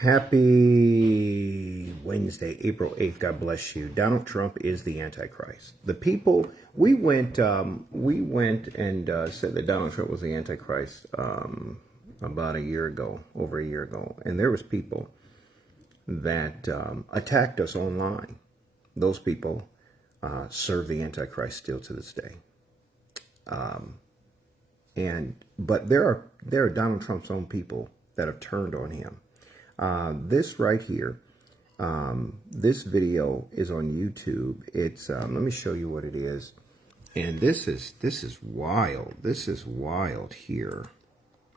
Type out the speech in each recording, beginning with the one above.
Happy Wednesday, April 8th. God bless you. Donald Trump is the Antichrist. The people, we went and said that Donald Trump was the Antichrist about a year ago, over a year ago. And there was people that attacked us online. Those people serve the Antichrist still to this day. But there are Donald Trump's own people that have turned on him. This right here, this video is on YouTube. It's let me show you what it is. And this is wild. This is wild here.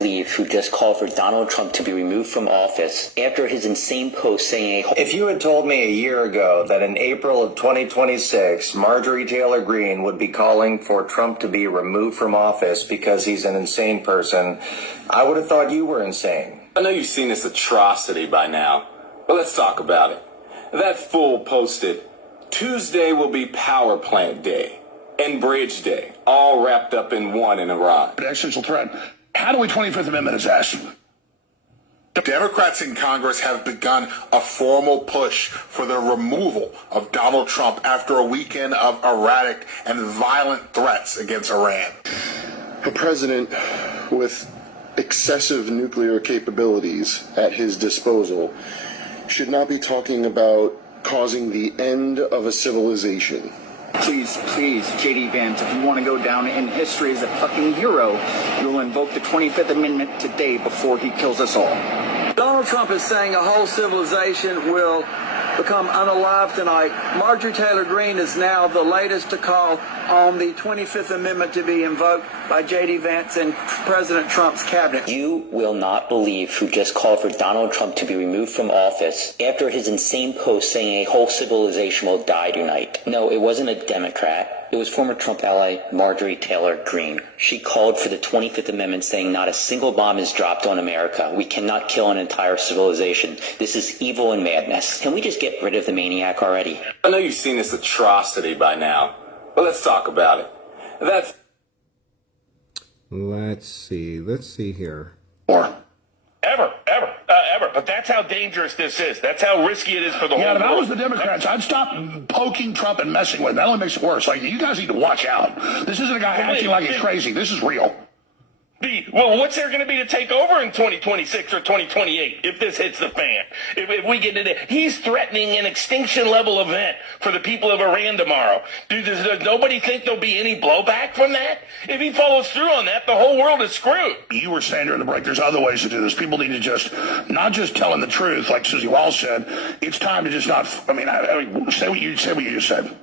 Who just called for Donald Trump to be removed from office after his insane post saying, if you had told me a year ago that in April of 2026, Marjorie Taylor Greene would be calling for Trump to be removed from office because he's an insane person, I would have thought you were insane. I know you've seen this atrocity by now, but let's talk about it. That fool posted, Tuesday will be Power Plant Day and Bridge Day, all wrapped up in one in Iran. An existential threat. How do we 25th Amendment his ass? Democrats in Congress have begun a formal push for the removal of Donald Trump after a weekend of erratic and violent threats against Iran. A president with excessive nuclear capabilities at his disposal should not be talking about causing the end of a civilization. Please, J.D. Vance, if you want to go down in history as a fucking hero, you will invoke the 25th Amendment today before he kills us all. Donald Trump is saying a whole civilization will become unalive tonight. Marjorie Taylor Greene is now the latest to call on the 25th Amendment to be invoked by J.D. Vance and President Trump's cabinet. You will not believe who just called for Donald Trump to be removed from office after his insane post saying a whole civilization will die tonight. No, it wasn't a Democrat. It was former Trump ally Marjorie Taylor Greene. She called for the 25th Amendment saying not a single bomb is dropped on America. We cannot kill an entire civilization. This is evil and madness. Can we just get rid of the maniac already? I know you've seen this atrocity by now, but let's talk about it. Let's see here. Ever. But that's how dangerous this is. That's how risky it is for the whole world. Yeah, if I was the Democrats, I'd stop poking Trump and messing with him. That only makes it worse. Like, you guys need to watch out. This isn't a guy acting like he's crazy. This is real. Well, what's there going to be to take over in 2026 or 2028 if this hits the fan? If we get into it, he's threatening an extinction level event for the people of Iran tomorrow. Does nobody think there'll be any blowback from that? If he follows through on that, the whole world is screwed. You were saying during the break, there's other ways to do this. People need to just, not just telling the truth, like Susie Walsh said. It's time to just not, say what you just said.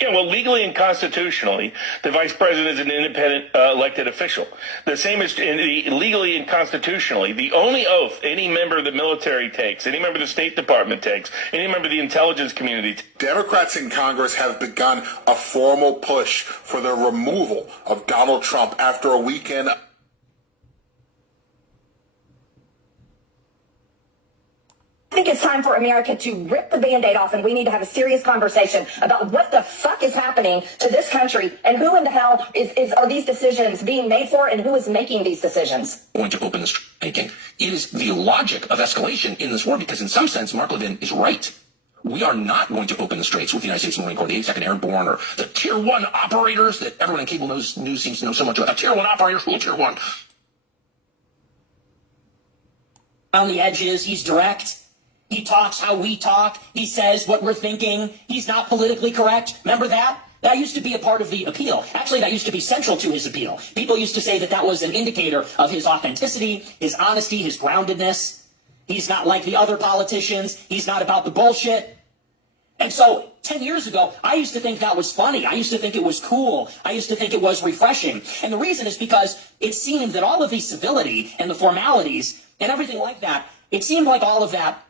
Yeah, well, legally and constitutionally, the vice president is an independent elected official. The same is legally and constitutionally. The only oath any member of the military takes, any member of the State Department takes, any member of the intelligence community takes. Democrats in Congress have begun a formal push for the removal of Donald Trump after a weekend. I think it's time for America to rip the Band-Aid off, and we need to have a serious conversation about what the fuck is happening to this country and who in the hell are these decisions being made for and who is making these decisions. Going to open this again. It is the logic of escalation in this war because in some sense, Mark Levin is right. We are not going to open the straits with the United States Marine Corps, the 82nd Airborne, or the Tier 1 operators that everyone in cable news seems to know so much about. Tier 1 operators, who Tier 1? On the edges, he's direct. He talks how we talk. He says what we're thinking. He's not politically correct. Remember that? That used to be a part of the appeal. Actually, that used to be central to his appeal. People used to say that that was an indicator of his authenticity, his honesty, his groundedness. He's not like the other politicians. He's not about the bullshit. And so 10 years ago, I used to think that was funny. I used to think it was cool. I used to think it was refreshing. And the reason is because it seemed that all of the civility and the formalities and everything like that, it seemed like all of that,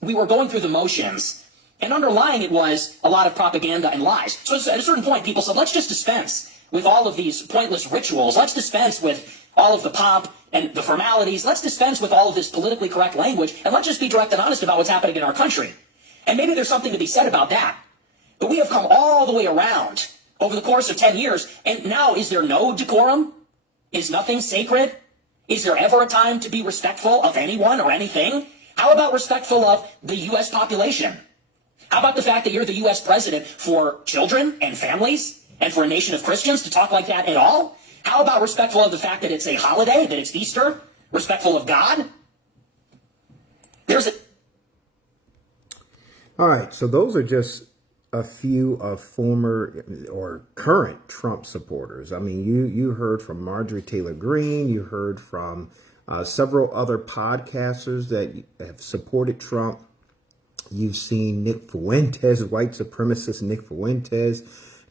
we were going through the motions, and underlying it was a lot of propaganda and lies. So at a certain point, people said, let's just dispense with all of these pointless rituals. Let's dispense with all of the pomp and the formalities. Let's dispense with all of this politically correct language, and let's just be direct and honest about what's happening in our country. And maybe there's something to be said about that. But we have come all the way around over the course of 10 years, and now is there no decorum? Is nothing sacred? Is there ever a time to be respectful of anyone or anything? How about respectful of the U.S. population? How about the fact that you're the U.S. president for children and families and for a nation of Christians to talk like that at all? How about respectful of the fact that it's a holiday, that it's Easter? Respectful of God? All right, so those are just a few of former or current Trump supporters. I mean, you heard from Marjorie Taylor Greene, you heard from several other podcasters that have supported Trump. You've seen Nick Fuentes, white supremacist Nick Fuentes,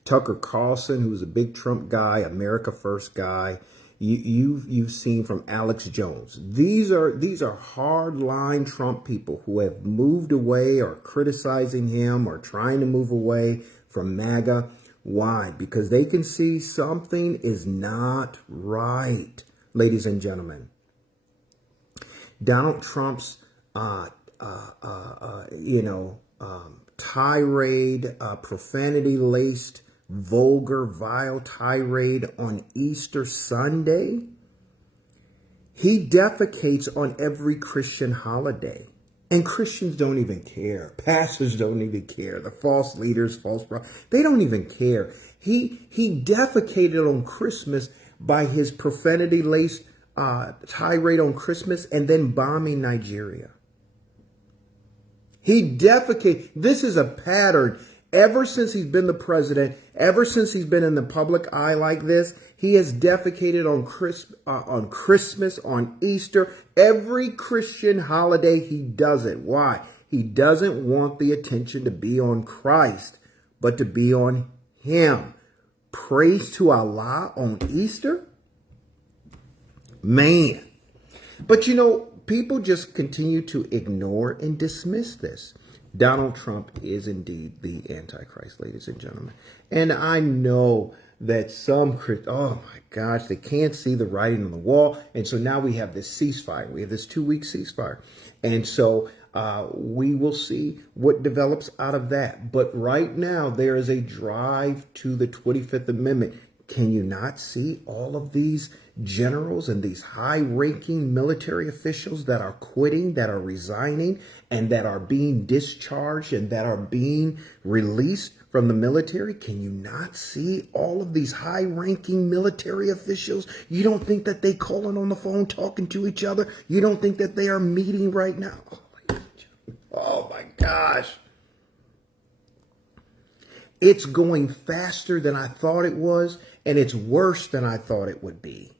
Tucker Carlson, who's a big Trump guy, America First guy. You've seen from Alex Jones. These are hardline Trump people who have moved away or criticizing him or trying to move away from MAGA. Why? Because they can see something is not right, ladies and gentlemen. Donald Trump's tirade, profanity-laced, vulgar, vile tirade on Easter Sunday. He defecates on every Christian holiday. And Christians don't even care. Pastors don't even care. The false leaders, false prophets, they don't even care. He defecated on Christmas by his profanity-laced tirade on Christmas and then bombing Nigeria. He defecated. This is a pattern. Ever since he's been the president, ever since he's been in the public eye like this, he has defecated on Christmas, on Easter. Every Christian holiday, he does it. Why? He doesn't want the attention to be on Christ, but to be on him. Praise to Allah on Easter? Man. But people just continue to ignore and dismiss this. Donald Trump is indeed the Antichrist, ladies and gentlemen. And I know that some, oh my gosh, they can't see the writing on the wall. And so now we have this ceasefire. We have this 2-week ceasefire. And so we will see what develops out of that. But right now, there is a drive to the 25th Amendment. Can you not see all of these generals and these high-ranking military officials that are quitting, that are resigning, and that are being discharged and that are being released from the military? Can you not see all of these high-ranking military officials? You don't think that they calling on the phone talking to each other? You don't think that they are meeting right now? Oh my gosh. It's going faster than I thought it was, and it's worse than I thought it would be.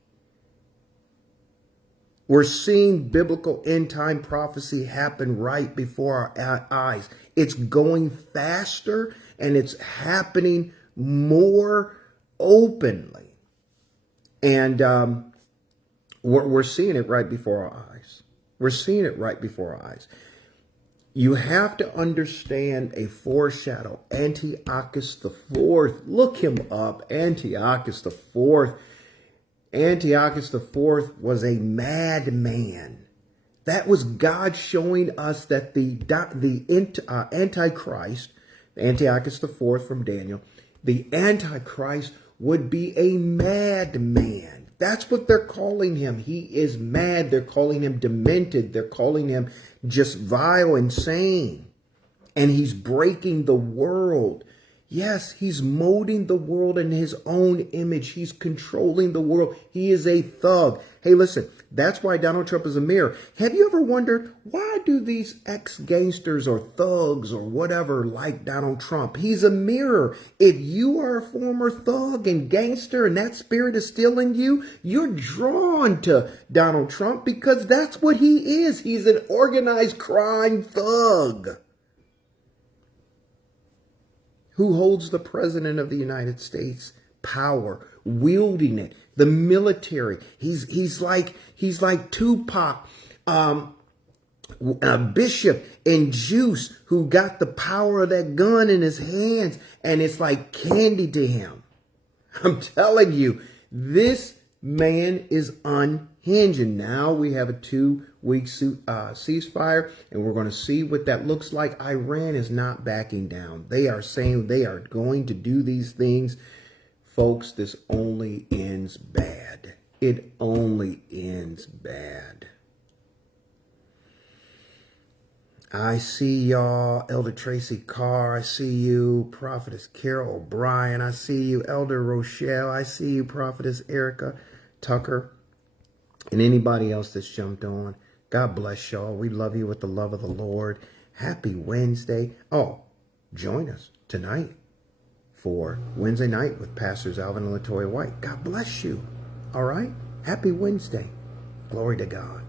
We're seeing biblical end-time prophecy happen right before our eyes. It's going faster, and it's happening more openly. And we're seeing it right before our eyes. We're seeing it right before our eyes. You have to understand a foreshadow. Antiochus IV. Look him up. Antiochus IV. Antiochus IV was a madman. That was God showing us that the Antichrist, Antiochus IV from Daniel, the Antichrist would be a madman. That's what they're calling him. He is mad. They're calling him demented. They're calling him just vile, insane. And he's breaking the world. Yes, he's molding the world in his own image. He's controlling the world. He is a thug. Hey, listen, that's why Donald Trump is a mirror. Have you ever wondered, why do these ex-gangsters or thugs or whatever like Donald Trump? He's a mirror. If you are a former thug and gangster and that spirit is still in you, you're drawn to Donald Trump because that's what he is. He's an organized crime thug who holds the president of the United States power, wielding it, the military. He's like Tupac, Bishop and Juice, who got the power of that gun in his hands, and it's like candy to him. I'm telling you, this man is unhinged. And now we have a 2-week ceasefire, and we're going to see what that looks like. Iran is not backing down. They are saying they are going to do these things. Folks, this only ends bad. It only ends bad. I see y'all, Elder Tracy Carr. I see you, Prophetess Carol O'Brien. I see you, Elder Rochelle. I see you, Prophetess Erica Tucker. And anybody else that's jumped on. God bless y'all. We love you with the love of the Lord. Happy Wednesday. Oh, join us tonight for Wednesday night with Pastors Alvin and Latoya White. God bless you. All right? Happy Wednesday. Glory to God.